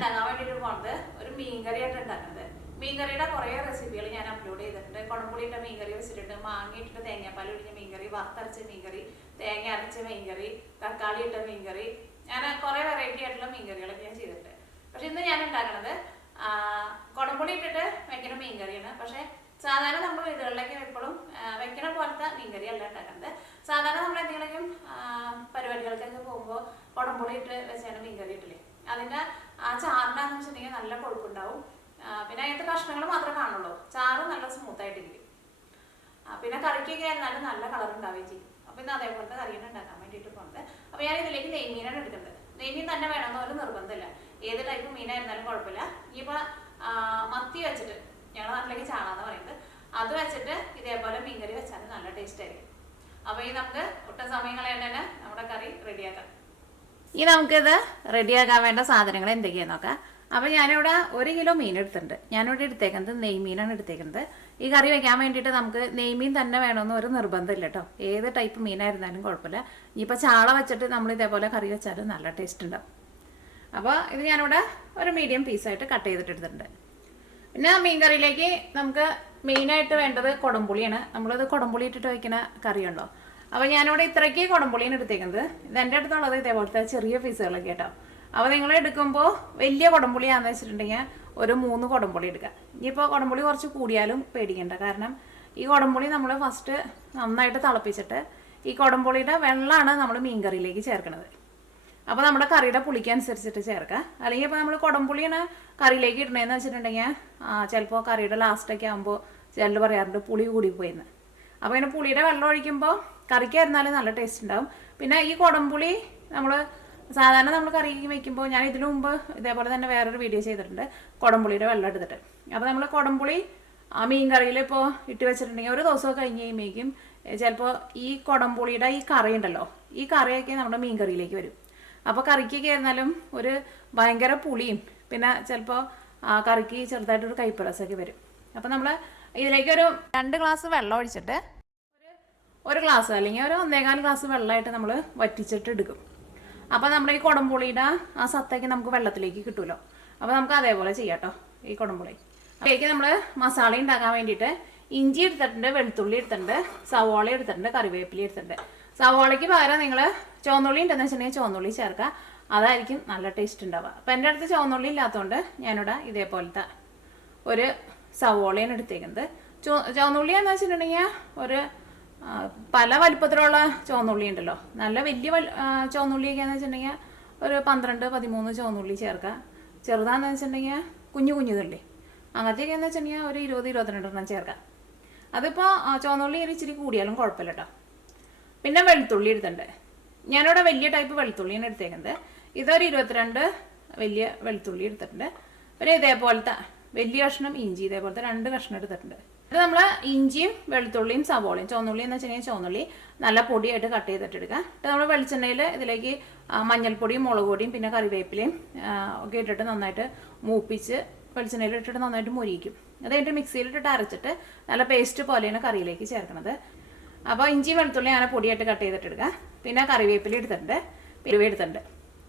ഉണ്ടാക്കാൻ വേണ്ടിയിട്ട് പോകുന്നത് ഒരു മീൻകറിയായിട്ട് ഉണ്ടാക്കുന്നത്. മീൻകറിയുടെ കുറേ റെസിപ്പികൾ ഞാൻ അപ്ലോഡ് ചെയ്തിട്ടുണ്ട്. കുടംപുളിയിട്ട മീൻകറി വെച്ചിട്ടുണ്ട്, മാങ്ങ ഇട്ടിട്ട് തേങ്ങാപ്പാൽ ഒഴിഞ്ഞ മീൻകറി, വറുത്തരച്ച മീൻകറി, തേങ്ങ അരച്ച മീൻകറി, തക്കാളി ഇട്ട മീൻകറി, ഞാൻ കുറേ വെറൈറ്റി ആയിട്ടുള്ള മീൻകറികളൊക്കെ ഞാൻ ചെയ്തിട്ടുണ്ട്. പക്ഷെ ഇന്ന് ഞാൻ ഉണ്ടാക്കുന്നത് കുടംപുളി ഇട്ടിട്ട് വെക്കുന്ന മീൻകറിയാണ്. പക്ഷെ സാധാരണ നമ്മൾ വീടുകളിലേക്ക് എപ്പോഴും വെക്കണ പോലത്തെ മീൻകറി അല്ല ഉണ്ടാക്കുന്നത്. സാധാരണ നമ്മൾ എന്തെങ്കിലും പരിപാടികൾക്കൊക്കെ പോകുമ്പോൾ കുടംപുളി ഇട്ട് വെച്ചാണ് മീൻകറി ഇട്ടില്ലേ, അതിൻ്റെ ആ ചാറിനാന്ന് വെച്ചിട്ടുണ്ടെങ്കിൽ നല്ല കൊഴുപ്പുണ്ടാവും. പിന്നെ അതിൻ്റെ കഷ്ണങ്ങൾ മാത്രമേ കാണുള്ളൂ, ചാറ് നല്ല സ്മൂത്തായിട്ടിരിക്കും. പിന്നെ കറിക്കൊക്കെ ആയിരുന്നാലും നല്ല കളർ ഉണ്ടാവുകയും ചെയ്യും. അപ്പോൾ ഇന്ന് അതേപോലത്തെ കറിയാണ് ഉണ്ടാക്കാൻ വേണ്ടിയിട്ട് പോകുന്നത്. അപ്പോൾ ഞാൻ ഇതിലേക്ക് നെയ്മീനാണ് എടുക്കുന്നത്. നെയ്മീൻ തന്നെ വേണമെന്ന് ഒരു നിർബന്ധമില്ല, ഏത് ടൈപ്പ് മീനായിരുന്നാലും കുഴപ്പമില്ല. ഇനിയിപ്പോൾ മത്തി വെച്ചിട്ട്, ഞങ്ങളുടെ നാട്ടിലേക്ക് ചാളാന്ന് പറയുന്നത്, അത് വെച്ചിട്ട് ഇതേപോലെ മീൻകറി വെച്ചാൽ നല്ല ടേസ്റ്റ് ആയിരിക്കും. അപ്പോൾ ഈ നമുക്ക് ഒട്ടും സമയം കളയാണ്ട് തന്നെ നമ്മുടെ കറി റെഡിയാക്കാം. ഈ നമുക്കിത് റെഡിയാക്കാൻ വേണ്ട സാധനങ്ങൾ എന്തൊക്കെയാണെന്ന് നോക്കാം. അപ്പോൾ ഞാനിവിടെ 1 കിലോ മീൻ എടുത്തിട്ടുണ്ട്. ഞാനിവിടെ എടുത്തേക്കുന്നത് നെയ്മീനാണ് എടുത്തേക്കുന്നത്. ഈ കറി വെക്കാൻ വേണ്ടിയിട്ട് നമുക്ക് നെയ്മീൻ തന്നെ വേണമെന്ന് ഒരു നിർബന്ധമില്ല കേട്ടോ, ഏത് ടൈപ്പ് മീനായിരുന്നാലും കുഴപ്പമില്ല. ഇനിയിപ്പോൾ ചാള വെച്ചിട്ട് നമ്മൾ ഇതേപോലെ കറി വെച്ചാലും നല്ല ടേസ്റ്റ് ഉണ്ടാവും. അപ്പോൾ ഇത് ഞാനിവിടെ ഒരു മീഡിയം പീസായിട്ട് കട്ട് ചെയ്തിട്ട് എടുത്തിട്ടുണ്ട്. പിന്നെ മീൻ കറിയിലേക്ക് നമുക്ക് മെയിനായിട്ട് വേണ്ടത് കുടംപുളിയാണ്. നമ്മളത് കുടംപുളി ഇട്ടിട്ട് വയ്ക്കുന്ന കറിയുണ്ടോ. അപ്പോൾ ഞാനിവിടെ ഇത്രയ്ക്ക് കുടംപുളിയാണ് എടുത്തേക്കുന്നത്. ഇതെൻ്റെ അടുത്തുള്ളത് ഇതേപോലത്തെ ചെറിയ പീസുകളൊക്കെ കേട്ടോ. അപ്പോൾ നിങ്ങൾ എടുക്കുമ്പോൾ വലിയ കുടംപുളിയാണെന്ന് വെച്ചിട്ടുണ്ടെങ്കിൽ ഒരു 3 കുടംപുളി എടുക്കുക. ഇനിയിപ്പോൾ കുടംപുളി കുറച്ച് കൂടിയാലും പേടിക്കേണ്ട, കാരണം ഈ കുടംപുളി നമ്മൾ ഫസ്റ്റ് നന്നായിട്ട് തിളപ്പിച്ചിട്ട് ഈ കുടംപുളിയുടെ വെള്ളമാണ് നമ്മൾ മീൻ കറിയിലേക്ക് ചേർക്കുന്നത്. അപ്പോൾ നമ്മുടെ കറിയുടെ പുളിക്കനുസരിച്ചിട്ട് ചേർക്കുക. അല്ലെങ്കിൽ ഇപ്പോൾ നമ്മൾ കുടംപുളിയാണ് കറിയിലേക്ക് ഇടണേന്ന് വെച്ചിട്ടുണ്ടെങ്കിൽ ചിലപ്പോൾ കറിയുടെ ലാസ്റ്റൊക്കെ ആകുമ്പോൾ ചിലർ പറയാറുണ്ട് പുളി കൂടിപ്പോയിന്ന്. അപ്പോൾ ഇങ്ങനെ പുളിയുടെ വെള്ളം ഒഴിക്കുമ്പോൾ കറിക്കായിരുന്നാലും നല്ല ടേസ്റ്റ് ഉണ്ടാവും. പിന്നെ ഈ കുടംപുളി നമ്മൾ സാധാരണ നമ്മൾ കറിക്ക് വയ്ക്കുമ്പോൾ, ഞാൻ ഇതിനു മുമ്പ് ഇതേപോലെ തന്നെ വേറൊരു വീഡിയോ ചെയ്തിട്ടുണ്ട് കുടംപുളിയുടെ വെള്ളം എടുത്തിട്ട്. അപ്പോൾ നമ്മൾ കുടംപുളി മീൻ കറിയിൽ ഇപ്പോൾ ഇട്ട് വെച്ചിട്ടുണ്ടെങ്കിൽ ഒരു ദിവസമൊക്കെ കഴിഞ്ഞ് കഴിയുമ്പോഴേക്കും ചിലപ്പോൾ ഈ കുടംപുളിയുടെ ഈ കറി ഉണ്ടല്ലോ, ഈ കറിയൊക്കെ നമ്മുടെ മീൻ കറിയിലേക്ക് വരും. അപ്പോൾ കറിക്കൊക്കെ ആയിരുന്നാലും ഒരു ഭയങ്കര പുളിയും പിന്നെ ചിലപ്പോൾ കറിക്ക് ചെറുതായിട്ടൊരു കയ്പ്പരസമൊക്കെ വരും. അപ്പോൾ നമ്മൾ ഇതിലേക്ക് ഒരു 2 ഗ്ലാസ് വെള്ളം ഒഴിച്ചിട്ട് ഒരു ഗ്ലാസ് അല്ലെങ്കിൽ ഒരു 1.25 ഗ്ലാസ് വെള്ളമായിട്ട് നമ്മൾ വറ്റിച്ചിട്ട് എടുക്കും. അപ്പോൾ നമ്മുടെ ഈ കുടംപുളിയുടെ ആ സത്തേക്ക് നമുക്ക് വെള്ളത്തിലേക്ക് കിട്ടുമല്ലോ. അപ്പോൾ നമുക്ക് അതേപോലെ ചെയ്യാം കേട്ടോ. ഈ കുടംപുളി അതിലേക്ക് നമ്മൾ മസാല ഉണ്ടാക്കാൻ വേണ്ടിയിട്ട് ഇഞ്ചി എടുത്തിട്ടുണ്ട്, വെളുത്തുള്ളി എടുത്തിട്ടുണ്ട്, സവാള എടുത്തിട്ടുണ്ട്, കറിവേപ്പില എടുത്തിട്ടുണ്ട്. സവാളയ്ക്ക് പകരം നിങ്ങൾ ചുവന്നുള്ളി ഉണ്ടെന്ന് വെച്ചിട്ടുണ്ടെങ്കിൽ ചുവന്നുള്ളി ചേർക്കുക, അതായിരിക്കും നല്ല ടേസ്റ്റ് ഉണ്ടാവുക. അപ്പോൾ എൻ്റെ അടുത്ത് ചുവന്നുള്ളി ഇല്ലാത്തതുകൊണ്ട് ഞാനിവിടെ ഇതേപോലത്തെ ഒരു സവാളയാണ് എടുത്തേക്കുന്നത്. ചുവന്നുള്ളി എന്ന് വെച്ചിട്ടുണ്ടെങ്കിൽ ഒരു പല വലിപ്പത്തിലുള്ള ചുവന്നുള്ളി ഉണ്ടല്ലോ, നല്ല വലിയ ചുവന്നുള്ളിയൊക്കെ എന്ന് വെച്ചിട്ടുണ്ടെങ്കിൽ ഒരു 12-13 ചുവന്നുള്ളി ചേർക്കുക. ചെറുതാന്ന് വെച്ചിട്ടുണ്ടെങ്കിൽ കുഞ്ഞു തുള്ളി അങ്ങനത്തെയൊക്കെ എന്ന് വെച്ചിട്ടുണ്ടെങ്കിൽ ഒരു 20-22 ചേർക്കുക. അതിപ്പോൾ ചുവന്നുള്ളി ഇച്ചിരി കൂടിയാലും കുഴപ്പമില്ല കേട്ടോ. പിന്നെ വെളുത്തുള്ളി എടുത്തിട്ടുണ്ട്. ഞാനിവിടെ വലിയ ടൈപ്പ് വെളുത്തുള്ളിയാണ് എടുത്തേക്കുന്നത്. ഇതൊരു 22 വലിയ വെളുത്തുള്ളി എടുത്തിട്ടുണ്ട്. പിന്നെ ഇതേപോലത്തെ വലിയ കഷ്ണം ഇഞ്ചി, ഇതേപോലത്തെ 2 കഷ്ണം എടുത്തിട്ടുണ്ട്. ഇത് നമ്മൾ ഇഞ്ചിയും വെളുത്തുള്ളിയും സവോളയും, ചുവന്നുള്ളി എന്ന് വെച്ചിട്ടുണ്ടെങ്കിൽ ചുവന്നുള്ളി നല്ല പൊടിയായിട്ട് കട്ട് ചെയ്തിട്ട് എടുക്കുക. എന്നിട്ട് നമ്മൾ വെളിച്ചെണ്ണയിൽ ഇതിലേക്ക് മഞ്ഞൾപ്പൊടിയും മുളക് പൊടിയും പിന്നെ കറിവേപ്പിലയും ഒക്കെ ഇട്ടിട്ട് നന്നായിട്ട് മൂപ്പിച്ച് വെളിച്ചെണ്ണയിൽ ഇട്ടിട്ട് നന്നായിട്ട് മുരിക്കും. അത് കഴിഞ്ഞിട്ട് മിക്സിയിലിട്ടിട്ട് അരച്ചിട്ട് നല്ല പേസ്റ്റ് പോലെയാണ് കറിയിലേക്ക് ചേർക്കുന്നത്. അപ്പോൾ ഇഞ്ചി വെളുത്തുള്ളി അങ്ങനെ പൊടിയായിട്ട് കട്ട് ചെയ്തിട്ട് എടുക്കുക. പിന്നെ കറിവേപ്പില എടുത്തിട്ടുണ്ട്, ഉലുവ എടുത്തിട്ടുണ്ട്.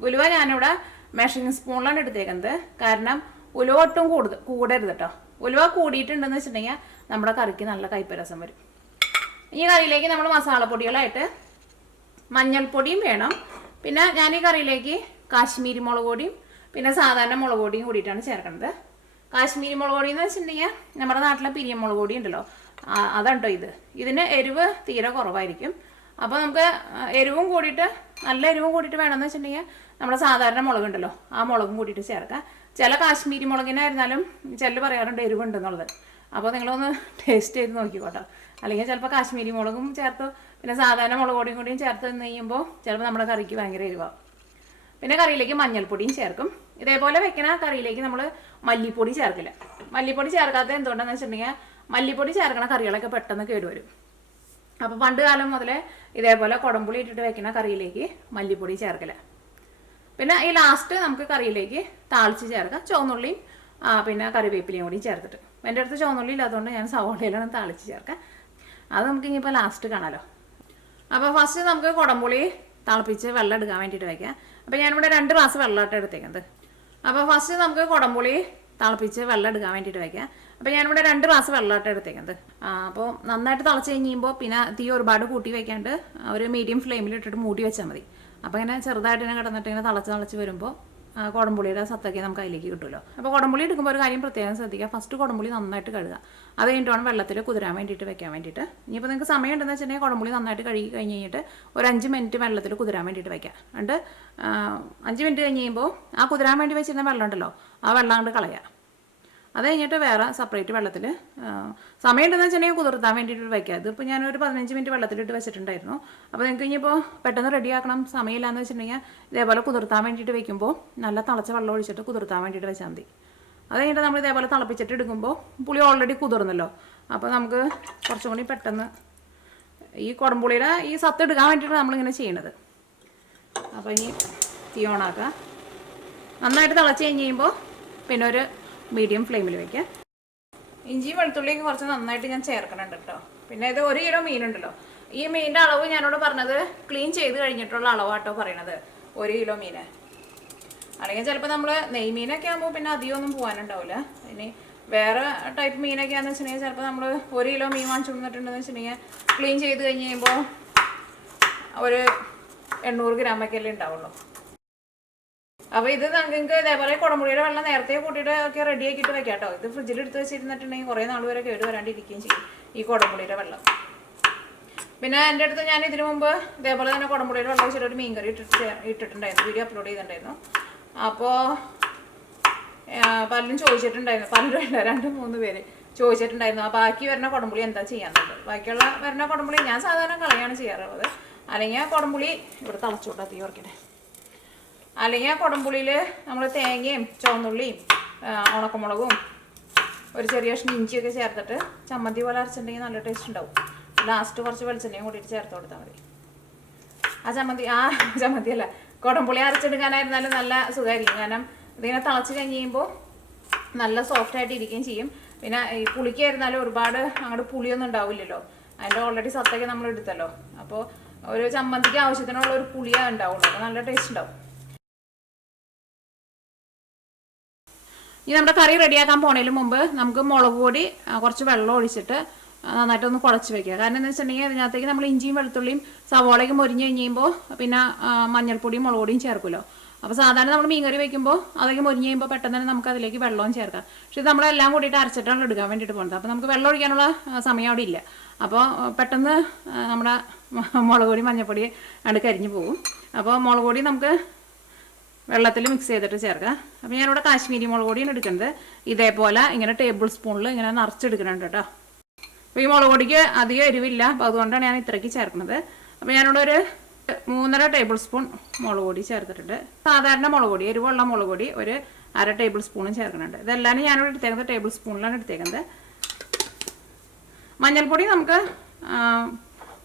ഉലുവ ഞാനിവിടെ മെഷറിംഗ് സ്പൂണിലാണ് എടുത്തേക്കുന്നത്, കാരണം ഉലുവ ഒട്ടും കൂടരുത് കേട്ടോ. ഉലുവ കൂടിയിട്ടുണ്ടെന്ന് വെച്ചിട്ടുണ്ടെങ്കിൽ നമ്മുടെ കറിക്ക് നല്ല കയ്പ്പരസം വരും. ഈ കറിയിലേക്ക് നമ്മൾ മസാലപ്പൊടികളായിട്ട് മഞ്ഞൾപ്പൊടിയും വേണം. പിന്നെ ഞാൻ ഈ കറിയിലേക്ക് കാശ്മീരി മുളക് പൊടിയും പിന്നെ സാധാരണ മുളക് പൊടിയും കൂടിയിട്ടാണ് ചേർക്കുന്നത്. കാശ്മീരി മുളക് പൊടി എന്ന് വെച്ചിട്ടുണ്ടെങ്കിൽ നമ്മുടെ നാട്ടിലെ പിരിയം മുളക് പൊടി ഉണ്ടല്ലോ, അതാണ്ടോ ഇത്. ഇതിന് എരിവ് തീരെ കുറവായിരിക്കും. അപ്പോൾ നമുക്ക് എരിവും കൂടിയിട്ട് നല്ല എരിവും കൂടിയിട്ട് വേണമെന്ന് വെച്ചിട്ടുണ്ടെങ്കിൽ നമ്മുടെ സാധാരണ മുളകുണ്ടല്ലോ ആ മുളകും കൂടിയിട്ട് ചേർക്കാം. ചില കാശ്മീരി മുളകിനായിരുന്നാലും ചിലർ പറയാറുണ്ട് എരിവുണ്ടെന്നുള്ളത്. അപ്പോൾ നിങ്ങളൊന്ന് ടേസ്റ്റ് ചെയ്ത് നോക്കിക്കോട്ടോ. അല്ലെങ്കിൽ ചിലപ്പോൾ കാശ്മീരി മുളകും ചേർത്ത് പിന്നെ സാധാരണ മുളക് പൊടിയും കൂടിയും ചേർത്ത് നിന്ന് കഴിയുമ്പോൾ ചിലപ്പോൾ നമ്മുടെ കറിക്ക് ഭയങ്കര എരിവാകും. പിന്നെ കറിയിലേക്ക് മഞ്ഞൾപ്പൊടിയും ചേർക്കും. ഇതേപോലെ വെക്കുന്ന കറിയിലേക്ക് നമ്മൾ മല്ലിപ്പൊടി ചേർക്കില്ല. മല്ലിപ്പൊടി ചേർക്കാത്തത് എന്തുകൊണ്ടാണെന്ന് വെച്ചിട്ടുണ്ടെങ്കിൽ മല്ലിപ്പൊടി ചേർക്കണ കറികളൊക്കെ പെട്ടെന്ന് കേടുവരും. അപ്പോൾ പണ്ട് കാലം മുതലേ ഇതേപോലെ കുടംപുളി ഇട്ടിട്ട് വെക്കുന്ന കറിയിലേക്ക് മല്ലിപ്പൊടി ചേർക്കില്ല. പിന്നെ ഈ ലാസ്റ്റ് നമുക്ക് കറിയിലേക്ക് താളിച്ച് ചേർക്കാം, ചുവന്നുള്ളിയും പിന്നെ കറിവേപ്പിലയും കൂടി ചേർത്തിട്ട്. എൻ്റെ അടുത്ത് ചുവന്നുള്ളി ഇല്ലാത്തതുകൊണ്ട് ഞാൻ സവാളയിലാണ് താളിച്ച് ചേർക്കാം. അത് നമുക്ക് ഇനിയിപ്പോൾ ലാസ്റ്റ് കാണാമല്ലോ. അപ്പോൾ ഫസ്റ്റ് നമുക്ക് കുടംപുളി തിളപ്പിച്ച് വെള്ളം എടുക്കാൻ വേണ്ടിയിട്ട് വയ്ക്കാം. അപ്പോൾ ഞാനിവിടെ 2 ഗ്ലാസ് വെള്ളമായിട്ട് എടുത്തേക്കുന്നത്. അപ്പോൾ ഫസ്റ്റ് നമുക്ക് കുടംപുളി തിളപ്പിച്ച് വെള്ളം എടുക്കാൻ വേണ്ടിയിട്ട് വയ്ക്കാം. അപ്പോൾ ഞാനിവിടെ 2 ഗ്ലാസ് വെള്ളമായിട്ട് എടുത്തേക്കുന്നത്. അപ്പോൾ നന്നായിട്ട് തിളച്ച് കഴിയുമ്പോൾ പിന്നെ തീ ഒരുപാട് കൂട്ടി വയ്ക്കാണ്ട് ഒരു മീഡിയം ഫ്ലെയിമിൽ ഇട്ടിട്ട് മൂടി വെച്ചാൽ മതി. അപ്പോൾ ഇങ്ങനെ ചെറുതായിട്ട് ഇങ്ങനെ കിടന്നിട്ട് ഇങ്ങനെ തിളച്ച് വരുമ്പോൾ കുടംപുളിയുടെ സത്തൊക്കെ നമുക്ക് അതിലേക്ക് കിട്ടുമല്ലോ. അപ്പോൾ കുടംപുളി എടുക്കുമ്പോൾ ഒരു കാര്യം പ്രത്യേകം ശ്രദ്ധിക്കുക, ഫസ്റ്റ് കുടംപുളി നന്നായിട്ട് കഴുകുക. അത് കഴിഞ്ഞിട്ട് വേണം വെള്ളത്തിൽ കുതിരാൻ വേണ്ടിയിട്ട് വെക്കാൻ വേണ്ടിയിട്ട്. ഇനിയിപ്പോൾ നിങ്ങൾക്ക് സമയം ഉണ്ടെന്ന് വെച്ചിട്ടുണ്ടെങ്കിൽ കുടംപുളി നന്നായിട്ട് കഴുകി കഴിഞ്ഞ് കഴിഞ്ഞിട്ട് ഒരു 5 മിനിറ്റ് വെള്ളത്തിൽ കുതിരാൻ വേണ്ടിയിട്ട് വയ്ക്കുക. എന്നിട്ട് 5 മിനിറ്റ് കഴിഞ്ഞ് കഴിയുമ്പോൾ ആ കുതിരാൻ വേണ്ടി വെച്ചിരുന്ന വെള്ളം ഉണ്ടല്ലോ, ആ വെള്ളം കൊണ്ട് കളയുക. അത് കഴിഞ്ഞിട്ട് വേറെ സെപ്പറേറ്റ് വെള്ളത്തിൽ സമയം ഉണ്ടെന്ന് വെച്ചിട്ടുണ്ടെങ്കിൽ കുതിർത്താൻ വേണ്ടിയിട്ട് വയ്ക്കുക. ഇതിപ്പോൾ ഞാനൊരു 15 മിനിറ്റ് വെള്ളത്തിലിട്ട് വെച്ചിട്ടുണ്ടായിരുന്നു. അപ്പോൾ നിങ്ങൾക്ക് ഇനിയിപ്പോൾ പെട്ടെന്ന് റെഡിയാക്കണം സമയമില്ലാന്ന് വെച്ചിട്ടുണ്ടെങ്കിൽ ഇതേപോലെ കുതിർത്താൻ വേണ്ടിയിട്ട് വയ്ക്കുമ്പോൾ നല്ല തിളച്ച വെള്ളം ഒഴിച്ചിട്ട് കുതിർത്താൻ വേണ്ടിയിട്ട് വെച്ചാൽ മതി. അത് കഴിഞ്ഞിട്ട് നമ്മൾ ഇതേപോലെ തിളപ്പിച്ചിട്ട് എടുക്കുമ്പോൾ പുളി ഓൾറെഡി കുതിർന്നല്ലോ. അപ്പോൾ നമുക്ക് കുറച്ചും കൂടി പെട്ടെന്ന് ഈ കുടംപുളിയുടെ ഈ സത്ത് എടുക്കാൻ വേണ്ടിയിട്ട് നമ്മളിങ്ങനെ ചെയ്യണത്. അപ്പോൾ ഇനി തീ ഓണാക്കുക. നന്നായിട്ട് തിളച്ച് കഴിഞ്ഞ് കഴിയുമ്പോൾ പിന്നെ ഒരു മീഡിയം ഫ്ലെയിമിൽ വയ്ക്കുക. ഇഞ്ചി വെളുത്തുള്ളിയൊക്കെ കുറച്ച് നന്നായിട്ട് ഞാൻ ചേർക്കണുണ്ട് കേട്ടോ. പിന്നെ ഇത് 1 കിലോ മീനുണ്ടല്ലോ, ഈ മീനിൻ്റെ അളവ് ഞാനോട് പറഞ്ഞത് ക്ലീൻ ചെയ്ത് കഴിഞ്ഞിട്ടുള്ള അളവാട്ടോ പറയണത്, 1 കിലോ മീന്. അല്ലെങ്കിൽ ചിലപ്പോൾ നമ്മൾ നെയ്മീനൊക്കെ ആകുമ്പോൾ പിന്നെ അധികം ഒന്നും പോകാനുണ്ടാവില്ല. ഇനി വേറെ ടൈപ്പ് മീനൊക്കെ ആണെന്ന് വെച്ചിട്ടുണ്ടെങ്കിൽ ചിലപ്പോൾ നമ്മൾ 1 കിലോ മീൻ വാങ്ങിച്ചു കൊണ്ടിട്ടുണ്ടെന്ന് വെച്ചിട്ടുണ്ടെങ്കിൽ ക്ലീൻ ചെയ്ത് കഴിഞ്ഞ് കഴിയുമ്പോൾ ഒരു 800 ഗ്രാമൊക്കെ അല്ലേ ഉണ്ടാവുള്ളൂ. അപ്പോൾ ഇത് നിങ്ങൾക്ക് ഇതേപോലെ കുടംപുളിയുടെ വെള്ളം നേരത്തെ കൂട്ടിയിട്ട് ഒക്കെ റെഡി ആക്കിയിട്ട് വെക്കാം കേട്ടോ. ഇത് ഫ്രിഡ്ജിൽ എടുത്ത് വെച്ചിരുന്നിട്ടുണ്ടെങ്കിൽ കുറേ നാൾ വരെ കേട് വരാണ്ടിരിക്കുകയും ചെയ്യും ഈ കുടംപുളിയുടെ വെള്ളം. പിന്നെ എൻ്റെ അടുത്ത് ഞാൻ ഇതിനു മുമ്പ് ഇതേപോലെ തന്നെ കുടംപുളിയുടെ വെള്ളം വെച്ചിട്ട് ഒരു മീൻകറി ഇട്ടിട്ടുണ്ടായിരുന്നു, വീഡിയോ അപ്ലോഡ് ചെയ്തിട്ടുണ്ടായിരുന്നു. അപ്പോൾ പലരും ചോദിച്ചിട്ടുണ്ടായിരുന്നു, പലരും 2-3 പേര് ചോദിച്ചിട്ടുണ്ടായിരുന്നു ആ ബാക്കി വരുന്ന കുടംപുളി എന്താ ചെയ്യാന്നുള്ളത്. ബാക്കിയുള്ള വരുന്ന കുടംപുളി ഞാൻ സാധാരണ കളയാണ് ചെയ്യാറുള്ളത്. അല്ലെങ്കിൽ കുടംപുളി ഇവിടെ തിളച്ചോട്ടാ, തീ ഓർക്കട്ടെ. അല്ലെങ്കിൽ ആ കുടംപുളിയിൽ നമ്മൾ തേങ്ങയും ചുവന്നുള്ളിയും ഉണക്കമുളകും ഒരു ചെറിയ ഇഞ്ചിയൊക്കെ ചേർത്തിട്ട് ചമ്മന്തി പോലെ അരച്ചിട്ടുണ്ടെങ്കിൽ നല്ല ടേസ്റ്റ് ഉണ്ടാവും. ലാസ്റ്റ് കുറച്ച് വെളിച്ചെണ്ണയും കൂട്ടിയിട്ട് ചേർത്ത് കൊടുത്താൽ മതി. ചമ്മന്തി അല്ല, കുടംപുളി അരച്ചെടുക്കാനായിരുന്നാലും നല്ല സുഖമായിരിക്കും. കാരണം ഇതിങ്ങനെ തിളച്ച് കഴിഞ്ഞ് കഴിയുമ്പോൾ നല്ല സോഫ്റ്റായിട്ട് ഇരിക്കുകയും ചെയ്യും. പിന്നെ ഈ പുളിക്കായിരുന്നാലും ഒരുപാട് അങ്ങോട്ട് പുളിയൊന്നും ഉണ്ടാവില്ലല്ലോ, അതിൻ്റെ ഓൾറെഡി സത്തൊക്കെ നമ്മൾ എടുത്തല്ലോ. അപ്പോൾ ഒരു ചമ്മന്തിക്ക് ആവശ്യത്തിനുള്ള ഒരു പുളിയാണ് ഉണ്ടാവുള്ളൂ, അപ്പോൾ നല്ല ടേസ്റ്റ് ഉണ്ടാവും. ഇനി നമ്മുടെ കറി റെഡിയാക്കാൻ പോണതിന് മുമ്പ് നമുക്ക് മുളക് പൊടി കുറച്ച് വെള്ളം ഒഴിച്ചിട്ട് നന്നായിട്ടൊന്ന് കുഴച്ച് വെക്കുക. കാരണം എന്താ വെച്ചിട്ടുണ്ടെങ്കിൽ അതിനകത്തേക്ക് നമ്മൾ ഇഞ്ചിയും വെളുത്തുള്ളിയും സവോളയൊക്കെ മൊരിഞ്ഞ് കഴിയുമ്പോൾ പിന്നെ മഞ്ഞൾപ്പൊടിയും മുളക് പൊടിയും ചേർക്കുമല്ലോ. അപ്പോൾ സാധാരണ നമ്മൾ മീൻകറി വയ്ക്കുമ്പോൾ അതൊക്കെ മൊരിഞ്ഞ് കഴിയുമ്പോൾ പെട്ടെന്ന് തന്നെ നമുക്ക് അതിലേക്ക് വെള്ളവും ചേർക്കാം. പക്ഷേ ഇത് നമ്മളെല്ലാം കൂടിയിട്ട് അരച്ചിട്ടാണ് എടുക്കാൻ വേണ്ടിയിട്ട് പോകുന്നത്. അപ്പോൾ നമുക്ക് വെള്ളം ഒഴിക്കാനുള്ള സമയം അവിടെ ഇല്ല. അപ്പോൾ പെട്ടെന്ന് നമ്മുടെ മുളക് പൊടി മഞ്ഞൾപ്പൊടി അവിടെ കരിഞ്ഞു പോകും. അപ്പോൾ മുളക് പൊടി നമുക്ക് വെള്ളത്തിൽ മിക്സ് ചെയ്തിട്ട് ചേർക്കുക. അപ്പോൾ ഞാനിവിടെ കാശ്മീരി മുളക് പൊടിയാണ് എടുക്കുന്നത്. ഇതേപോലെ ഇങ്ങനെ ടേബിൾ സ്പൂണിൽ ഇങ്ങനെ നിറച്ചെടുക്കുന്നുണ്ട് കേട്ടോ. അപ്പോൾ ഈ മുളക് പൊടിക്ക് അധികം എരിവില്ല, അപ്പോൾ അതുകൊണ്ടാണ് ഞാൻ ഇത്രയ്ക്ക് ചേർക്കുന്നത്. അപ്പോൾ ഞാനിവിടെ ഒരു 3.5 ടേബിൾ സ്പൂൺ മുളക് പൊടി ചേർത്തിട്ടുണ്ട്. സാധാരണ മുളക് പൊടി, എരിവുള്ള മുളക് പൊടി ഒരു 1/2 ടേബിൾ സ്പൂണും ചേർക്കുന്നുണ്ട്. ഇതെല്ലാം ഞാനിവിടെ എടുത്തേക്കുന്നത് ടേബിൾ സ്പൂണിലാണ് എടുത്തേക്കുന്നത്. മഞ്ഞൾപ്പൊടി നമുക്ക്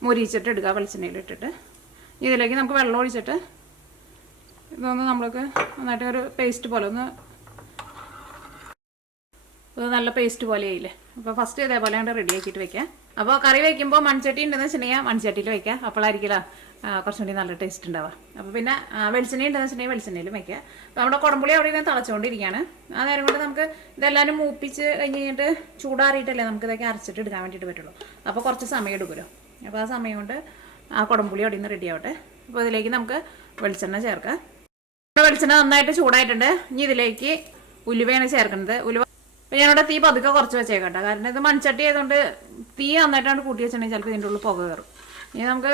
മൊരിച്ചിട്ട് എടുക്കുക വെളിച്ചെണ്ണയിൽ ഇട്ടിട്ട്. ഇതിലേക്ക് നമുക്ക് വെള്ളം ഒഴിച്ചിട്ട് ഇതൊന്ന് നമ്മൾക്ക് നന്നായിട്ട് ഒരു പേസ്റ്റ് പോലെ നല്ല പേസ്റ്റ് പോലെ ആയില്ലേ. അപ്പോൾ ഫസ്റ്റ് ഇതേപോലെ കണ്ട് റെഡി ആക്കിയിട്ട് വെക്കാം. അപ്പോൾ കറി വയ്ക്കുമ്പോൾ മൺചട്ടി ഉണ്ടെന്ന് വെച്ചിട്ടുണ്ടെങ്കിൽ മൺചട്ടിയിൽ വയ്ക്കുക, അപ്പോഴായിരിക്കില്ല കുറച്ചും കൂടി നല്ല ടേസ്റ്റ് ഉണ്ടാവുക. അപ്പോൾ പിന്നെ വെളിച്ചെണ്ണ ഉണ്ടെന്ന് വെച്ചിട്ടുണ്ടെങ്കിൽ വെളിച്ചെണ്ണയിലും വയ്ക്കുക. അപ്പോൾ നമ്മുടെ കുടംപുളി അവിടെ നിന്ന് തിളച്ചുകൊണ്ടിരിക്കുകയാണ്. ആ നേരം കൊണ്ട് നമുക്ക് ഇതെല്ലാവരും മൂപ്പിച്ച് കഴിഞ്ഞ് കഴിഞ്ഞിട്ട് ചൂടാറിയിട്ടല്ലേ നമുക്ക് ഇതൊക്കെ അരച്ചിട്ട് എടുക്കാൻ വേണ്ടിയിട്ട് പറ്റുള്ളൂ. അപ്പോൾ കുറച്ച് സമയം എടുക്കുമല്ലോ. അപ്പോൾ ആ സമയം കൊണ്ട് ആ കുടംപുളി അവിടെ നിന്ന് റെഡി ആവട്ടെ. അപ്പോൾ ഇതിലേക്ക് നമുക്ക് വെളിച്ചെണ്ണ ചേർക്കാം. വെളിച്ചെണ്ണ നന്നായിട്ട് ചൂടായിട്ടുണ്ട്. ഇനി ഇതിലേക്ക് ഉലുവയാണ് ചേർക്കുന്നത്. ഉലുവ അപ്പോൾ ഞാനിവിടെ തീ പതുക്കെ കുറച്ച് വെച്ചേക്കട്ടെ, കാരണം ഇത് മൺചട്ടി ആയതുകൊണ്ട് തീ നന്നായിട്ടാണ് കൂട്ടി വെച്ചിട്ടുണ്ടെങ്കിൽ ചിലപ്പോൾ ഇതിൻ്റെ ഉള്ളിൽ പുക കയറും. ഇനി നമുക്ക്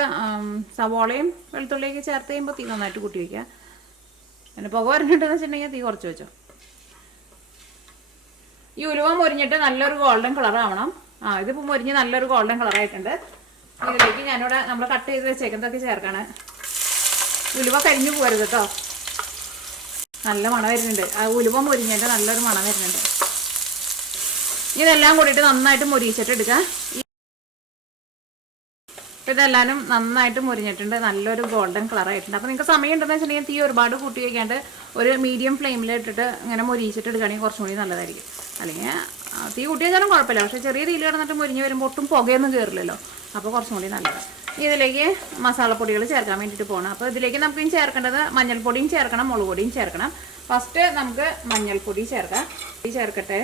സവോളയും വെളുത്തുള്ളിയൊക്കെ ചേർത്ത് കഴിയുമ്പോൾ തീ നന്നായിട്ട് കൂട്ടി വയ്ക്കുക. പിന്നെ പുക വരണിട്ടെന്ന് വെച്ചിട്ടുണ്ടെങ്കിൽ തീ കുറച്ച് വെച്ചോ. ഈ ഉലുവ മൊരിഞ്ഞിട്ട് നല്ലൊരു ഗോൾഡൻ കളർ ആവണം. ഇതിപ്പോൾ മൊരിഞ്ഞ് നല്ലൊരു ഗോൾഡൻ കളറായിട്ടുണ്ട്. ഇതിലേക്ക് ഞാനിവിടെ നമ്മൾ കട്ട് ചെയ്ത് വെച്ചേക്കുന്നതൊക്കെ ചേർക്കാണ്. ഉലുവ കരിഞ്ഞു പോരുത് കേട്ടോ, നല്ല മണം വരുന്നുണ്ട്. ആ ഉലുവ മൊരിഞ്ഞിട്ട് നല്ലൊരു മണം വരുന്നുണ്ട്. ഇതെല്ലാം കൂടിയിട്ട് നന്നായിട്ട് മൊരിച്ചിട്ട് എടുക്കുക. ഇതെല്ലാവരും നന്നായിട്ട് മൊരിഞ്ഞിട്ടുണ്ട്, നല്ലൊരു ഗോൾഡൻ കളറായിട്ടുണ്ട്. അപ്പോൾ നിങ്ങൾക്ക് സമയം ഉണ്ടെന്ന് വെച്ചിട്ടുണ്ടെങ്കിൽ തീ ഒരുപാട് കൂട്ടി വയ്ക്കാണ്ട് ഒരു മീഡിയം ഫ്ലെയിമിൽ ഇട്ടിട്ട് ഇങ്ങനെ മൊരിച്ചിട്ട് എടുക്കുകയാണെങ്കിൽ കുറച്ചും കൂടി നല്ലതായിരിക്കും. അല്ലെങ്കിൽ തീ കൂട്ടി വെച്ചാലും കുഴപ്പമില്ല, പക്ഷേ ചെറിയ തീയിൽ കിടന്നിട്ട് മൊരിഞ്ഞ് വരുമ്പോൾ ഒട്ടും പുകയൊന്നും കയറില്ലല്ലോ, അപ്പോൾ കുറച്ചും കൂടി നല്ലതാണ്. ഇതിലേക്ക് മസാലപ്പൊടികൾ ചേർക്കാൻ വേണ്ടിയിട്ട് പോകണം. അപ്പോൾ ഇതിലേക്ക് നമുക്ക് ചേർക്കേണ്ടത് മഞ്ഞൾപ്പൊടിയും ചേർക്കണം, മുളക് പൊടിയും ചേർക്കണം. ഫസ്റ്റ് നമുക്ക് മഞ്ഞൾപ്പൊടി ചേർക്കാം. ചേർക്കട്ടെ.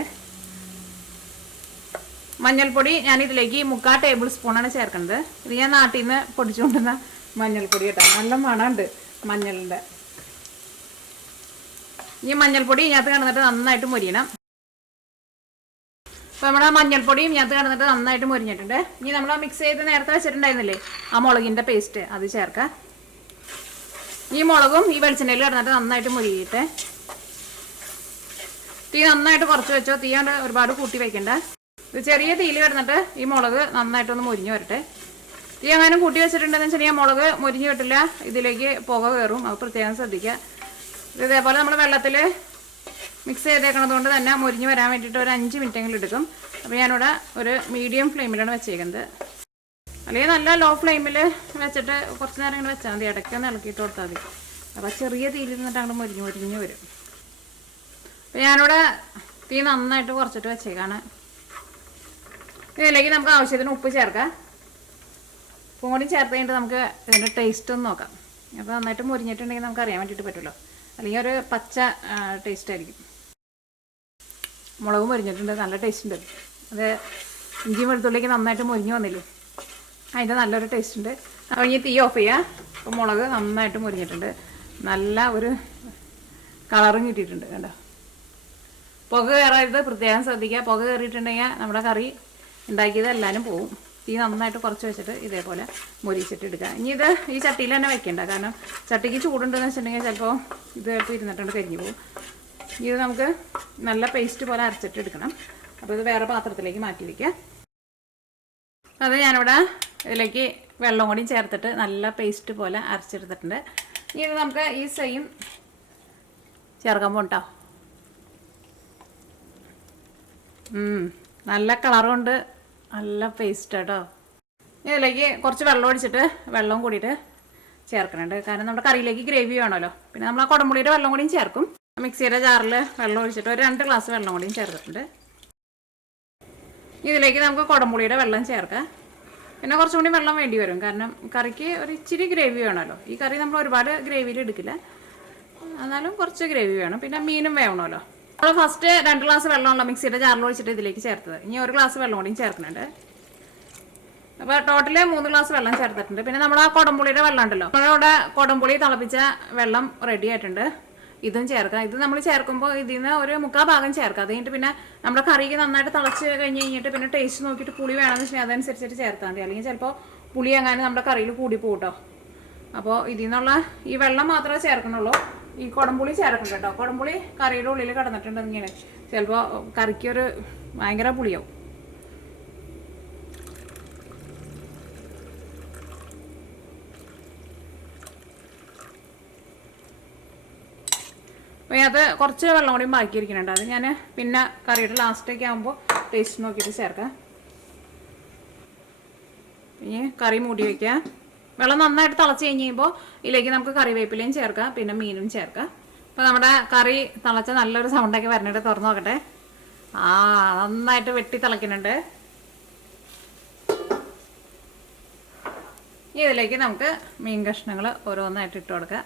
മഞ്ഞൾപ്പൊടി ഞാനിതിലേക്ക് 3/4 ടേബിൾ സ്പൂണാണ് ചേർക്കുന്നത്. ഇത് ഞാൻ നാട്ടിൽ നിന്ന് പൊടിച്ചുകൊണ്ടുവന്ന മഞ്ഞൾപ്പൊടി കേട്ടോ. നല്ല മണമുണ്ട് മഞ്ഞളിൻ്റെ. ഈ മഞ്ഞൾപ്പൊടി ഇതിനകത്ത് കിടന്നിട്ട് നന്നായിട്ട് മൊരിയണം. അപ്പോൾ നമ്മുടെ മഞ്ഞൾപ്പൊടിയും ഇതിനകത്ത് കിടന്നിട്ട് നന്നായിട്ട് മൊരിഞ്ഞിട്ടുണ്ട്. ഇനി നമ്മൾ മിക്സ് ചെയ്ത് നേരത്തെ വെച്ചിട്ടുണ്ടായിരുന്നില്ലേ ആ മുളകിൻ്റെ പേസ്റ്റ്, അത് ചേർക്കാം. ഈ മുളകും ഈ വെളിച്ചെണ്ണയിൽ കിടന്നിട്ട് നന്നായിട്ട് മൊരിയിട്ട്. തീ നന്നായിട്ട് കുറച്ച് വെച്ചോ, തീ കൊണ്ട് ഒരുപാട് കൂട്ടി വയ്ക്കണ്ട. ഇത് ചെറിയ തീയിൽ കിടന്നിട്ട് ഈ മുളക് നന്നായിട്ടൊന്ന് മൊരിഞ്ഞ് വരട്ടെ. തീ അങ്ങനെ കൂട്ടി വെച്ചിട്ടുണ്ടെന്ന് വെച്ചിട്ടുണ്ടെങ്കിൽ മുളക് മൊരിഞ്ഞ് കിട്ടില്ല, ഇതിലേക്ക് പുക കയറും. അത് പ്രത്യേകം ശ്രദ്ധിക്കുക. ഇതേപോലെ നമ്മൾ വെള്ളത്തിൽ മിക്സ് ചെയ്തേക്കണത് കൊണ്ട് തന്നെ മൊരിഞ്ഞ് വരാൻ വേണ്ടിയിട്ട് ഒരു 5 മിനിറ്റെങ്കിലും എടുക്കും. അപ്പോൾ ഞാനിവിടെ ഒരു മീഡിയം ഫ്ലെയിമിലാണ് വെച്ചേക്കുന്നത്. അല്ലെങ്കിൽ നല്ല ലോ ഫ്ലെയിമിൽ വെച്ചിട്ട് കുറച്ച് നേരം ഇങ്ങനെ വെച്ചാൽ മതി. ഇടയ്ക്കൊന്ന് ഇളക്കിയിട്ട് കൊടുത്താൽ മതി. അപ്പോൾ ചെറിയ തീയിൽ നിന്നിട്ട് അങ്ങോട്ട് മൊരിഞ്ഞ് വരും. അപ്പോൾ ഞാനിവിടെ തീ നന്നായിട്ട് കുറച്ചിട്ട് വെച്ചേക്കാണ്. ഇതിലേക്ക് നമുക്ക് ആവശ്യത്തിന് ഉപ്പ് ചേർക്കാം. ഉപ്പും കൂടി ചേർത്ത് കഴിഞ്ഞിട്ട് നമുക്ക് ഇതിൻ്റെ ടേസ്റ്റ് ഒന്ന് നോക്കാം. അപ്പോൾ നന്നായിട്ട് മുരിഞ്ഞിട്ടുണ്ടെങ്കിൽ നമുക്ക് അറിയാൻ വേണ്ടിയിട്ട് പറ്റുമല്ലോ. അല്ലെങ്കിൽ ഒരു പച്ച ടേസ്റ്റ് ആയിരിക്കും. മുളക് മുരിഞ്ഞിട്ടുണ്ട്, നല്ല ടേസ്റ്റ് ഉണ്ട്. അത് ഇഞ്ചിയും വെളുത്തുള്ളിലേക്ക് നന്നായിട്ട് മുരിഞ്ഞ് വന്നില്ലേ, അതിൻ്റെ നല്ലൊരു ടേസ്റ്റ് ഉണ്ട്. അപ്പോൾ ഇനി തീ ഓഫ് ചെയ്യുക. അപ്പോൾ മുളക് നന്നായിട്ട് മുരിഞ്ഞിട്ടുണ്ട്, നല്ല ഒരു കളറും കിട്ടിയിട്ടുണ്ട്. കണ്ടോ, പുക കയറരുത്, പ്രത്യേകം ശ്രദ്ധിക്കുക. പുക കയറിയിട്ടുണ്ടെങ്കിൽ നമ്മുടെ കറി ഉണ്ടാക്കിയത് എല്ലാവരും പോവും. തീ നന്നായിട്ട് കുറച്ച് വെച്ചിട്ട് ഇതേപോലെ മുരിച്ചിട്ട് എടുക്കുക. ഇനി ഇത് ഈ ചട്ടിയിൽ തന്നെ വെക്കണ്ട, കാരണം ചട്ടിക്ക് ചൂടുണ്ടെന്ന് വെച്ചിട്ടുണ്ടെങ്കിൽ ചിലപ്പോൾ ഇത് ഇരുന്നിട്ടുണ്ട് കരിഞ്ഞു പോകും. ഇത് നമുക്ക് നല്ല പേസ്റ്റ് പോലെ അരച്ചിട്ട് എടുക്കണം. അപ്പോൾ ഇത് വേറെ പാത്രത്തിലേക്ക് മാറ്റി വയ്ക്കുക. അത് ഞാനിവിടെ ഇതിലേക്ക് വെള്ളം കൂടി ചേർത്തിട്ട് നല്ല പേസ്റ്റ് പോലെ അരച്ചെടുത്തിട്ടുണ്ട്. ഇനി ഇത് നമുക്ക് ഈ സെയിം ചേർക്കാൻ പോകട്ടോ. നല്ല കളറുണ്ട്, നല്ല പേസ്റ്റ് കേട്ടോ. ഇതിലേക്ക് കുറച്ച് വെള്ളം ഒഴിച്ചിട്ട് വെള്ളം കൂടിയിട്ട് ചേർക്കുന്നുണ്ട്, കാരണം നമ്മുടെ കറിയിലേക്ക് ഗ്രേവി വേണമല്ലോ. പിന്നെ നമ്മൾ ആ കുടംപുളിയുടെ വെള്ളം കൂടിയും ചേർക്കും. മിക്സിയുടെ ജാറിൽ വെള്ളം ഒഴിച്ചിട്ട് ഒരു 2 ഗ്ലാസ് വെള്ളം കൂടിയും ചേർത്തിട്ടുണ്ട്. ഇതിലേക്ക് നമുക്ക് കുടംപുളിയുടെ വെള്ളം ചേർക്കാം. പിന്നെ കുറച്ചും കൂടി വെള്ളം വേണ്ടി വരും, കാരണം കറിക്ക് ഒരു ഇച്ചിരി ഗ്രേവി വേണമല്ലോ. ഈ കറി നമ്മൾ ഒരുപാട് ഗ്രേവിയിൽ എടുക്കില്ല, എന്നാലും കുറച്ച് ഗ്രേവി വേണം. പിന്നെ മീനും വേണമല്ലോ. നമ്മൾ ഫസ്റ്റ് 2 ഗ്ലാസ് വെള്ളമുള്ള മിക്സിയുടെ ജാറിൽ ഒഴിച്ചിട്ട് ഇതിലേക്ക് ചേർത്തത്. ഇനി 1 ഗ്ലാസ് വെള്ളം കൂടിയും ചേർക്കുന്നുണ്ട്. അപ്പോൾ ടോട്ടല് 3 ഗ്ലാസ് വെള്ളം ചേർത്തിട്ടുണ്ട്. പിന്നെ നമ്മൾ ആ കുടംപുളിയുടെ വെള്ളം ഉണ്ടല്ലോ, നമ്മളിവിടെ കുടംപുളി തിളപ്പിച്ച വെള്ളം റെഡി ആയിട്ടുണ്ട്. ഇതും ചേർക്കാം. ഇത് നമ്മൾ ചേർക്കുമ്പോൾ ഇതിൽ നിന്ന് ഒരു 3/4 ഭാഗം ചേർക്കാം. അത് കഴിഞ്ഞിട്ട് പിന്നെ നമ്മുടെ കറിക്ക് നന്നായിട്ട് തിളച്ച് കഴിഞ്ഞിട്ട് പിന്നെ ടേസ്റ്റ് നോക്കിയിട്ട് പുളി വേണമെന്ന് വെച്ചാൽ അതനുസരിച്ചിട്ട് ചേർത്താൽ മതി. അല്ലെങ്കിൽ ചിലപ്പോൾ പുളി എങ്ങാനും നമ്മുടെ കറിയിൽ കൂടി പോകട്ടോ. അപ്പോൾ ഇതിൽ നിന്നുള്ള ഈ വെള്ളം മാത്രമേ ചേർക്കണുള്ളൂ. ഈ കുടംപുളി ചേർക്കണം കേട്ടോ. കുടംപുളി കറിയുടെ ഉള്ളിൽ കിടന്നിട്ടുണ്ടെങ്കിൽ ചിലപ്പോൾ കറിക്കൊരു ഭയങ്കര പുളിയാവും. അപ്പോൾ അത് കുറച്ച് വെള്ളം കൂടി ബാക്കിയിരിക്കുന്നുണ്ട്. അത് ഞാൻ പിന്നെ കറിയുടെ ലാസ്റ്റൊക്കെ ആകുമ്പോൾ ടേസ്റ്റ് നോക്കിയിട്ട് ചേർക്കാം. ഇനി കറി മൂടി വയ്ക്കുക. വെള്ളം നന്നായിട്ട് തിളച്ച് കഴിഞ്ഞ് കഴിയുമ്പോൾ ഇതിലേക്ക് നമുക്ക് കറിവേപ്പിലയും ചേർക്കാം, പിന്നെ മീനും ചേർക്കാം. അപ്പോൾ നമ്മുടെ കറി തിളച്ച നല്ലൊരു സൗണ്ടൊക്കെ വരണിട്ട് തുറന്ന് നോക്കട്ടെ. നന്നായിട്ട് വെട്ടി തിളയ്ക്കുന്നുണ്ട്. ഇതിലേക്ക് നമുക്ക് മീൻ കഷ്ണങ്ങൾ ഓരോന്നായിട്ട് ഇട്ട് കൊടുക്കാം.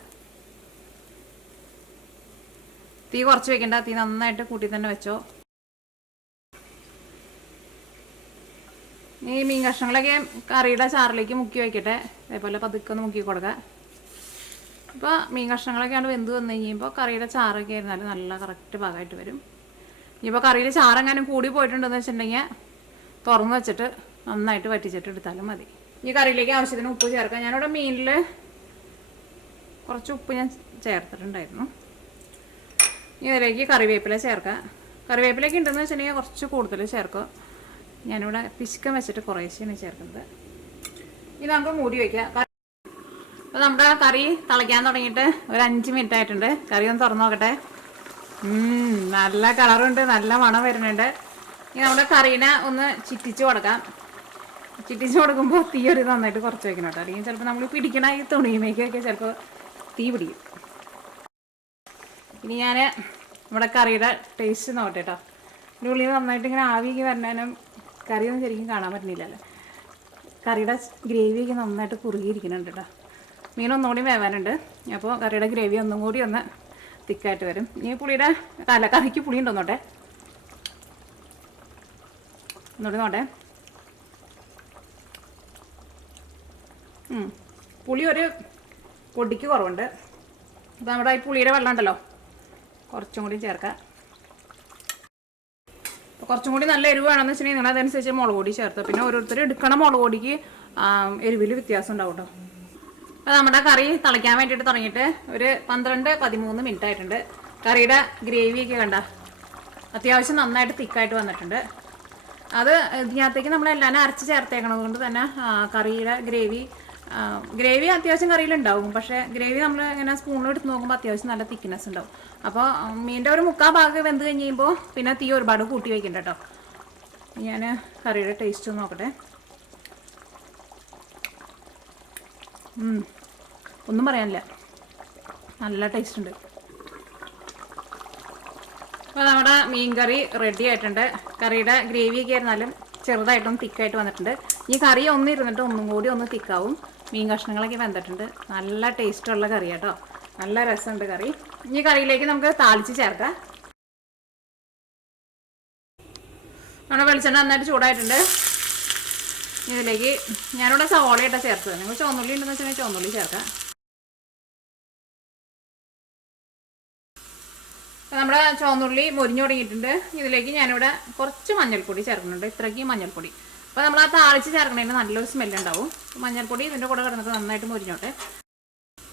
തീ കുറച്ച് വെക്കണ്ട, തീ നന്നായിട്ട് കൂട്ടി തന്നെ വെച്ചോ. ഈ മീൻ കഷ്ണങ്ങളൊക്കെ കറിയുടെ ചാറിലേക്ക് മുക്കി വയ്ക്കട്ടെ. അതേപോലെ പതുക്കെ ഒന്ന് മുക്കി കൊടുക്കാം. അപ്പോൾ മീൻ കഷ്ണങ്ങളൊക്കെയാണ് വെന്ത് വന്നു കഴിയുമ്പോൾ കറിയുടെ ചാറൊക്കെ ആയിരുന്നാലും നല്ല കറക്റ്റ് ഭാഗമായിട്ട് വരും. ഇനിയിപ്പോൾ കറിയിൽ ചാറെങ്ങാനും കൂടി പോയിട്ടുണ്ടെന്ന് വെച്ചിട്ടുണ്ടെങ്കിൽ തുറന്ന് വെച്ചിട്ട് നന്നായിട്ട് വറ്റിച്ചിട്ട് എടുത്താലും മതി. ഈ കറിയിലേക്ക് ആവശ്യത്തിന് ഉപ്പ് ചേർക്കാം. ഞാനിവിടെ മീനിൽ കുറച്ച് ഉപ്പ് ഞാൻ ചേർത്തിട്ടുണ്ടായിരുന്നു. ഇതിലേക്ക് കറിവേപ്പില ചേർക്കാം. കറിവേപ്പിലൊക്കെ ഉണ്ടെന്ന് വെച്ചിട്ടുണ്ടെങ്കിൽ കുറച്ച് കൂടുതൽ ചേർക്കും. ഞാനിവിടെ പിശുക്കം വെച്ചിട്ട് കുറേശ്ശെയാണ് ചേർക്കുന്നത്. ഇത് നമുക്ക് മൂടി വയ്ക്കാം. അപ്പോൾ നമ്മുടെ കറി തിളയ്ക്കാൻ തുടങ്ങിയിട്ട് ഒരു 5 മിനിറ്റ് ആയിട്ടുണ്ട്. കറി ഒന്ന് തുറന്ന് നോക്കട്ടെ. നല്ല കളറുണ്ട്, നല്ല മണം വരുന്നുണ്ട്. ഇനി നമ്മുടെ കറീനെ ഒന്ന് ചിറ്റിച്ച് കൊടുക്കാം. ചിറ്റിച്ച് കൊടുക്കുമ്പോൾ തീ ഒരു നന്നായിട്ട് കുറച്ച് വയ്ക്കണം കേട്ടോ. അല്ലെങ്കിൽ ചിലപ്പോൾ നമ്മൾ പിടിക്കണ ഈ തുണിയുമേക്കൊക്കെ ചിലപ്പോൾ തീ പിടിക്കും. ഇനി ഞാൻ നമ്മുടെ കറിയുടെ ടേസ്റ്റ് നോക്കട്ടെ കേട്ടോ. ഇതിൻ്റെ ഉള്ളിൽ നന്നായിട്ട് ഇങ്ങനെ ആവിയൊക്കെ വരണേനും കറിയൊന്നും ശരിക്കും കാണാൻ പറ്റുന്നില്ലല്ലോ. കറിയുടെ ഗ്രേവിയൊക്കെ നന്നായിട്ട് കുറുകിയിരിക്കുന്നുണ്ട് കേട്ടോ. മീനൊന്നും കൂടി വേവാനുണ്ട്. അപ്പോൾ കറിയുടെ ഗ്രേവി ഒന്നും കൂടി ഒന്ന് തിക്കായിട്ട് വരും. ഈ പുളിയുടെ കറിക്ക് പുളി ഉണ്ടോന്നോട്ടെ, ഒന്നുകൂടി നോട്ടെ. പുളി ഒരു പൊടിക്ക് കുറവുണ്ട്. അപ്പോൾ നമ്മുടെ ഈ പുളിയുടെ വെള്ളം ഉണ്ടല്ലോ കുറച്ചും കൂടി ചേർക്കാം. അപ്പോൾ കുറച്ചും കൂടി നല്ല എരിവ് വേണമെന്ന് വെച്ചിട്ടുണ്ടെങ്കിൽ നിങ്ങൾ അതനുസരിച്ച് മുളക് പൊടി ചേർത്ത്. പിന്നെ ഓരോരുത്തർ എടുക്കണ മുളക് പൊടിക്ക് എരിവിൽ വ്യത്യാസം ഉണ്ടാവും കേട്ടോ. അപ്പോൾ നമ്മുടെ കറി തിളയ്ക്കാൻ വേണ്ടിയിട്ട് തുടങ്ങിയിട്ട് ഒരു 12-13 മിനിറ്റ് ആയിട്ടുണ്ട്. കറിയുടെ ഗ്രേവിയൊക്കെ കണ്ട അത്യാവശ്യം നന്നായിട്ട് തിക്കായിട്ട് വന്നിട്ടുണ്ട്. അത് ഇതിനകത്തേക്ക് നമ്മളെല്ലാം അരച്ച് ചേർത്തേക്കണത് കൊണ്ട് തന്നെ കറിയുടെ ഗ്രേവി അത്യാവശ്യം കറിയിലുണ്ടാവും. പക്ഷേ ഗ്രേവി നമ്മൾ ഇങ്ങനെ സ്പൂണിൽ എടുത്ത് നോക്കുമ്പോൾ അത്യാവശ്യം നല്ല തിക്നെസ് ഉണ്ടാവും. അപ്പോൾ മീനിൻ്റെ ഒരു 3/4 ഭാഗം വെന്ത് കഴിഞ്ഞ് കഴിയുമ്പോൾ പിന്നെ തീ ഒരുപാട് കൂട്ടി വയ്ക്കണ്ട കേട്ടോ. ഞാൻ കറിയുടെ ടേസ്റ്റ് ഒന്ന് നോക്കട്ടെ. ഒന്നും പറയാനില്ല, നല്ല ടേസ്റ്റ് ഉണ്ട്. അപ്പോൾ നമ്മുടെ മീൻ കറി റെഡി ആയിട്ടുണ്ട്. കറിയുടെ ഗ്രേവിയൊക്കെ ആയിരുന്നാലും ചെറുതായിട്ടും തിക്കായിട്ട് വന്നിട്ടുണ്ട്. ഈ കറി ഇരുന്നിട്ട് ഒന്നും കൂടി ഒന്ന് തിക്കാവും. മീൻ കഷ്ണങ്ങളൊക്കെ വെന്തിട്ടുണ്ട്. നല്ല ടേസ്റ്റുള്ള കറി കേട്ടോ, നല്ല രസമുണ്ട് കറി. ഈ കറിയിലേക്ക് നമുക്ക് താളിച്ച് ചേർക്കാം. നമ്മുടെ വെളിച്ചെണ്ണ നന്നായിട്ട് ചൂടായിട്ടുണ്ട്. ഇതിലേക്ക് ഞാനിവിടെ സവോളയായിട്ടാണ് ചേർത്തത്. നിങ്ങൾ ചുവന്നുള്ളി ഉണ്ടെന്ന് വെച്ചിട്ടുണ്ടെങ്കിൽ ചുവന്നുള്ളി ചേർക്കാം. നമ്മുടെ ചുവന്നുള്ളി മൊരിഞ്ഞു തുടങ്ങിയിട്ടുണ്ട്. ഇതിലേക്ക് ഞാനിവിടെ കുറച്ച് മഞ്ഞൾപ്പൊടി ചേർക്കുന്നുണ്ട്, ഇത്രയ്ക്ക് മഞ്ഞൾപ്പൊടി. അപ്പോൾ നമ്മൾ ആ താളിച്ച് ചേർക്കണതിന് നല്ലൊരു സ്മെല്ലുണ്ടാവും. മഞ്ഞൾപ്പൊടി ഇതിൻ്റെ കൂടെ കിടന്നിട്ട് നന്നായിട്ട് മൊരിഞ്ഞോട്ടെ.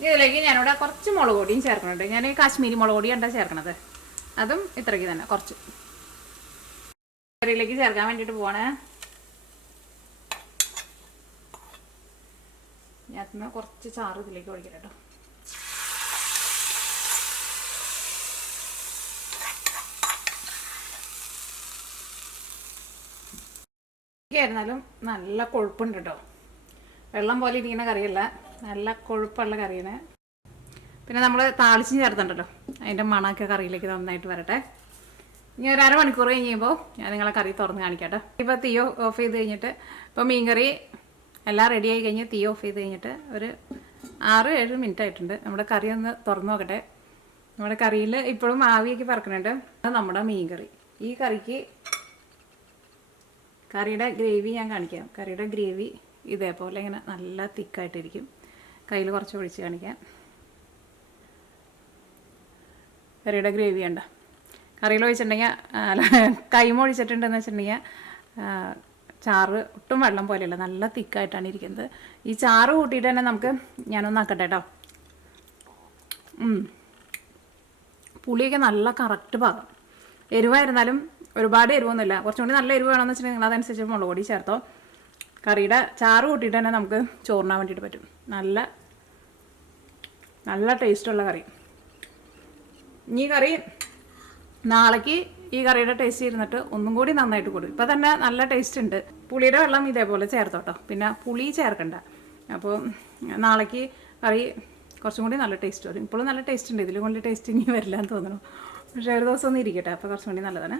ഇതിലേക്ക് ഞാനിവിടെ കുറച്ച് മുളക് പൊടിയും ചേർക്കുന്നുണ്ട്. ഞാൻ കാശ്മീരി മുളക് പൊടിയാണ് ചേർക്കണത്. അതും ഇത്രയ്ക്ക് തന്നെ കുറച്ച് കറിയിലേക്ക് ചേർക്കാൻ വേണ്ടിയിട്ട് പോവാണ്. ഞാൻ കുറച്ച് ചാറ് ഇതിലേക്ക് ഒഴിക്കാം കേട്ടോ. ആയിരുന്നാലും നല്ല കൊഴുപ്പുണ്ട് കേട്ടോ. വെള്ളം പോലെ ഇരിക്കുന്ന കറിയല്ല, നല്ല കൊഴുപ്പുള്ള കറിയാണ്. പിന്നെ നമ്മൾ താളിച്ച് ചേർത്തുണ്ടല്ലോ, അതിൻ്റെ മണമൊക്കെ കറിയിലേക്ക് നന്നായിട്ട് വരട്ടെ. ഇനി ഒരു 1/2 മണിക്കൂർ കഴിയുമ്പോൾ ഞാൻ നിങ്ങളെ കറി തുറന്ന് കാണിക്കാം കേട്ടോ. ഇപ്പോൾ തീ ഓഫ് ചെയ്ത് കഴിഞ്ഞിട്ട്, ഇപ്പോൾ മീൻ കറി എല്ലാം റെഡി ആയി കഴിഞ്ഞ് തീ ഓഫ് ചെയ്ത് കഴിഞ്ഞിട്ട് ഒരു 6-7 മിനിറ്റ് ആയിട്ടുണ്ട്. നമ്മുടെ കറി ഒന്ന് തുറന്ന് നോക്കട്ടെ. നമ്മുടെ കറിയിൽ ഇപ്പോഴും ആവിയൊക്കെ പറക്കുന്നുണ്ട്. അത് നമ്മുടെ മീൻ കറി. ഈ കറിയുടെ ഗ്രേവി ഞാൻ കാണിക്കാം. കറിയുടെ ഗ്രേവി ഇതേപോലെ ഇങ്ങനെ നല്ല തിക്കായിട്ടിരിക്കും. കയ്യിൽ കുറച്ച് ഒഴിച്ച് കാണിക്കാം. കറിയുടെ ഗ്രേവി ഉണ്ട്. കറിയിൽ ഒഴിച്ചിട്ടുണ്ടെങ്കിൽ കൈമ ഒഴിച്ചിട്ടുണ്ടെന്ന് വെച്ചിട്ടുണ്ടെങ്കിൽ ചാറ് ഒട്ടും വെള്ളം പോലെയല്ല, നല്ല തിക്കായിട്ടാണ് ഇരിക്കുന്നത്. ഈ ചാറ് കൂട്ടിയിട്ട് തന്നെ നമുക്ക് ഞാനൊന്ന് ആക്കട്ടെ കേട്ടോ. പുളിയൊക്കെ നല്ല കറക്റ്റ് പാകം. എരിവായിരുന്നാലും ഒരുപാട് എരിവൊന്നുമില്ല. കുറച്ചും കൂടി നല്ല എരിവ് വേണമെന്ന് വെച്ചിട്ടുണ്ടെങ്കിൽ നിങ്ങൾ അതനുസരിച്ച് മുളക് പൊടി ചേർത്തോ. കറിയുടെ ചാറ് കൂട്ടിയിട്ട് തന്നെ നമുക്ക് ചോറിനാൻ വേണ്ടിയിട്ട് പറ്റും. നല്ല നല്ല ടേസ്റ്റുള്ള കറി. ഈ കറി നാളേക്ക് ഈ കറിയുടെ ടേസ്റ്റ് ഇരുന്നിട്ട് ഒന്നും കൂടി നന്നായിട്ട് കൂടും. ഇപ്പം തന്നെ നല്ല ടേസ്റ്റ് ഉണ്ട്. പുളിയുടെ വെള്ളം ഇതേപോലെ ചേർത്തോട്ടോ, പിന്നെ പുളി ചേർക്കണ്ട. അപ്പോൾ നാളേക്ക് കറി കുറച്ചും കൂടി നല്ല ടേസ്റ്റ് വരും. ഇപ്പോഴും നല്ല ടേസ്റ്റ് ഉണ്ട്, ഇതിലും കൊണ്ട് ടേസ്റ്റ് ഇനി വരില്ല എന്ന് തോന്നുന്നു. പക്ഷേ ഒരു ദിവസം ഒന്ന് ഇരിക്കട്ടെ, അപ്പോൾ കുറച്ചും കൂടി നല്ലതാണ്.